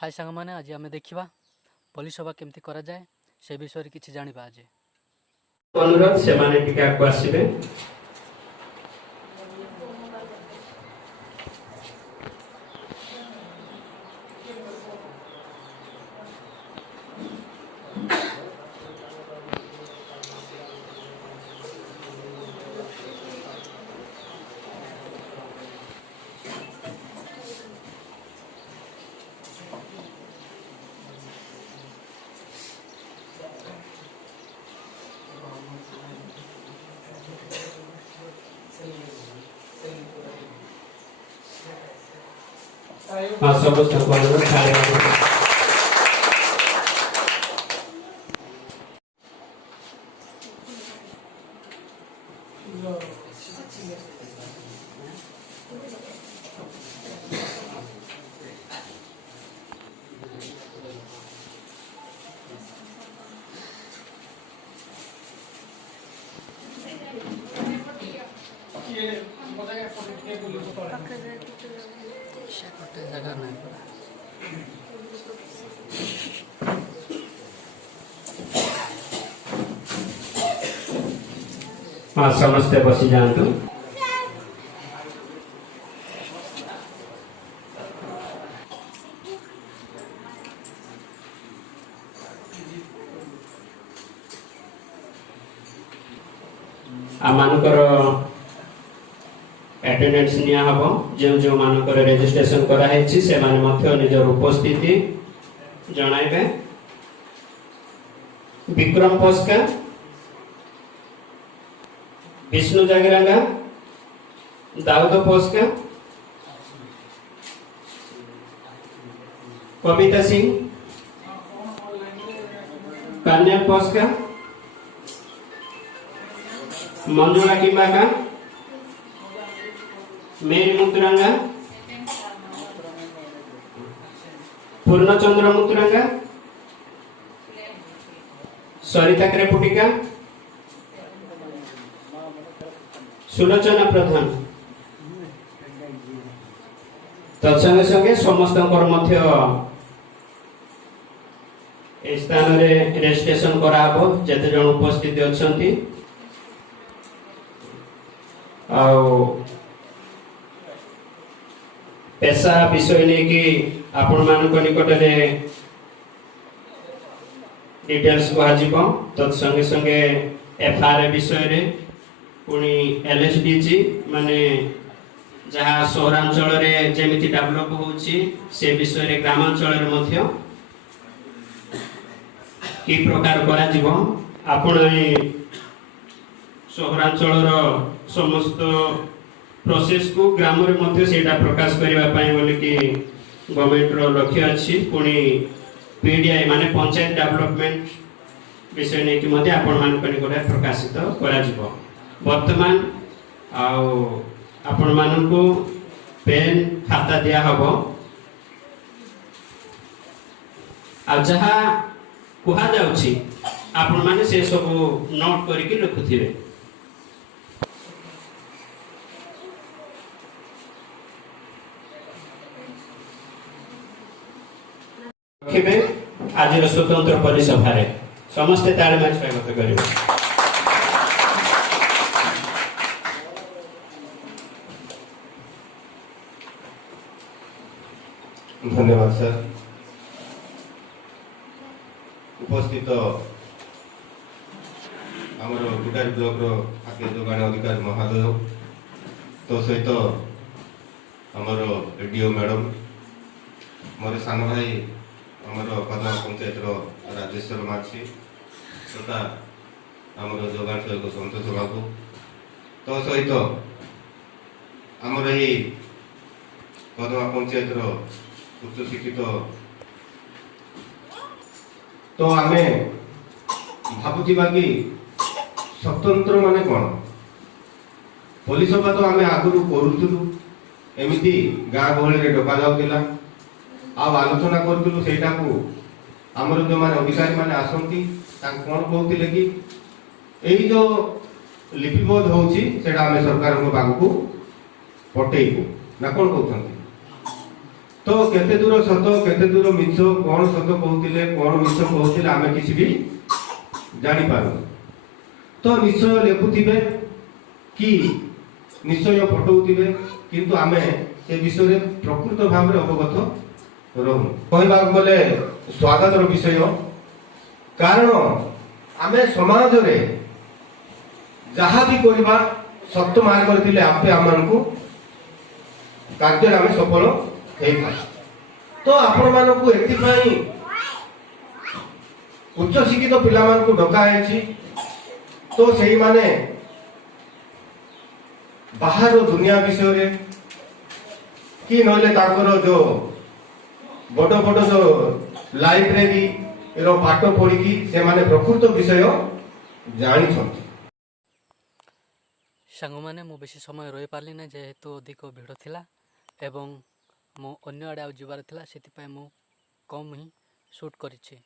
हाय सांग मैंने आज आम देखा पुलिस सभा केमती करा जाए से विषय किसी जाना आज अनुरोध से माने टीका को आसीबे। हाँ समस्त अनुरोध खाली जगह नहीं हाँ समस्ते बसी जातु। आमानकर अटेंडेंस निया हबो जो जो मानकर रजिस्ट्रेशन करा हेछि से माने मध्य निजर उपस्थिति जणाइबे। विक्रम पोस्का, विष्णु जागरांगा, दाऊद पोस्का, कविता सिंह, कन्या पोस्का, मंजुला किम्बाका, मेरी मुतरंगा, पूर्णचंद्र मुतरंगा, सरिता क्रेपुटिका, सुलोचना प्रधान तत्संगे संगे समस्त मध्य स्थान रे रजिस्ट्रेशन करा हबो जते जण उपस्थित अछंती। पेशा विषय नहीं कि आपण मानक निकट में डिटेल्स कह तत्संगे संगे एफआरए विषय रे पुणी एलएसडीजी माने जहाँ सहरांचल रे जेमिति डेवलप होउची से विषय रे ग्रामांचल रे मध्य की प्रकार करा जीवो आपण सहरांचल रो समस्त प्रोसेस को ग्राम रे मध्य सेटा प्रकाश करबा पई बोली कि गवर्नमेंट रो लक्ष्य अछि। पुणी पीडीआई माने पंचायत डेवलपमेंट विषय नै कि मध्य आपण मान निकट प्रकाशित करा जीवो। वर्तमान आपण मानकु पेन खाता दिया हबो आ जहा कुहा जाउछि आपण माने से सब नोट करिकि लिखुथिबे। रखिबे आज स्वतंत्र परिसभा रे समस्त ताली मार स्वागत करिवे। धन्यवाद सर। उपस्थित आमर गुटारी ब्लॉक रो खाद्य जोगाण अधिकारी महोदय तो सहित आमर एडीओ मैडम मोर सान भाई आमर पदना पंचायत रो राजेश्वर माछी तथा आमर जोगाण सहित संतोष बाबू तो सहित आमर ही पदना पंचायत रो उच्च शिक्षित तो आमे भाबुथिबा कि स्वतंत्र माने कोन पुलिस सभा तो आमे आगुरु करूथुलु एमिति गाँ गहली रे डका जाउतिला आ आलोचना करथुलु सेटा को हमर जो माने अधिकारी माने आसंती ता कोन कहउतिले कि एही जो लिपिबद्ध होउची सेटा आमे सरकार को बागु को पटेइबो ना कोन कहउछंती तो केते दूर सत केते दूर मिछ कौन सत कहते कौन मिछ कहते आम किसी भी जापर तो निश्चय लिखुवे कि निश्चय फटौवे किंतु आम से विषय प्रकृत भाव में अवगत रहूँ कहवा गले स्वागत विषय कारण आम समाज रे जहाँ भी करवा सत्य मार्ग करथिले आपे आमको कार्य आम सफल होता तो आपण मानक एथि उच्च शिक्षित पिला मानक डकाई तो सही माने बाहर दुनिया विषय रे कि नले ताकर जो बड़ बड़ जो लाइब्रेरी रो पाठ पढ़ी से माने प्रकृत विषय जानी ସାଙ୍ଗମାନେ ମୁଁ ବେଶୀ ସମୟ ରହିପାରିଲି ନାହିଁ ଯେହେତୁ ଅଧିକ ଭିଡ଼ ଥିଲା ଏବଂ ମୁଁ ଅନ୍ୟ ଆଡ଼େ ଆଉ ଯିବାର ଥିଲା ସେଥିପାଇଁ ମୁଁ କମ୍ ହିଁ ସୁଟ୍ କରିଛି।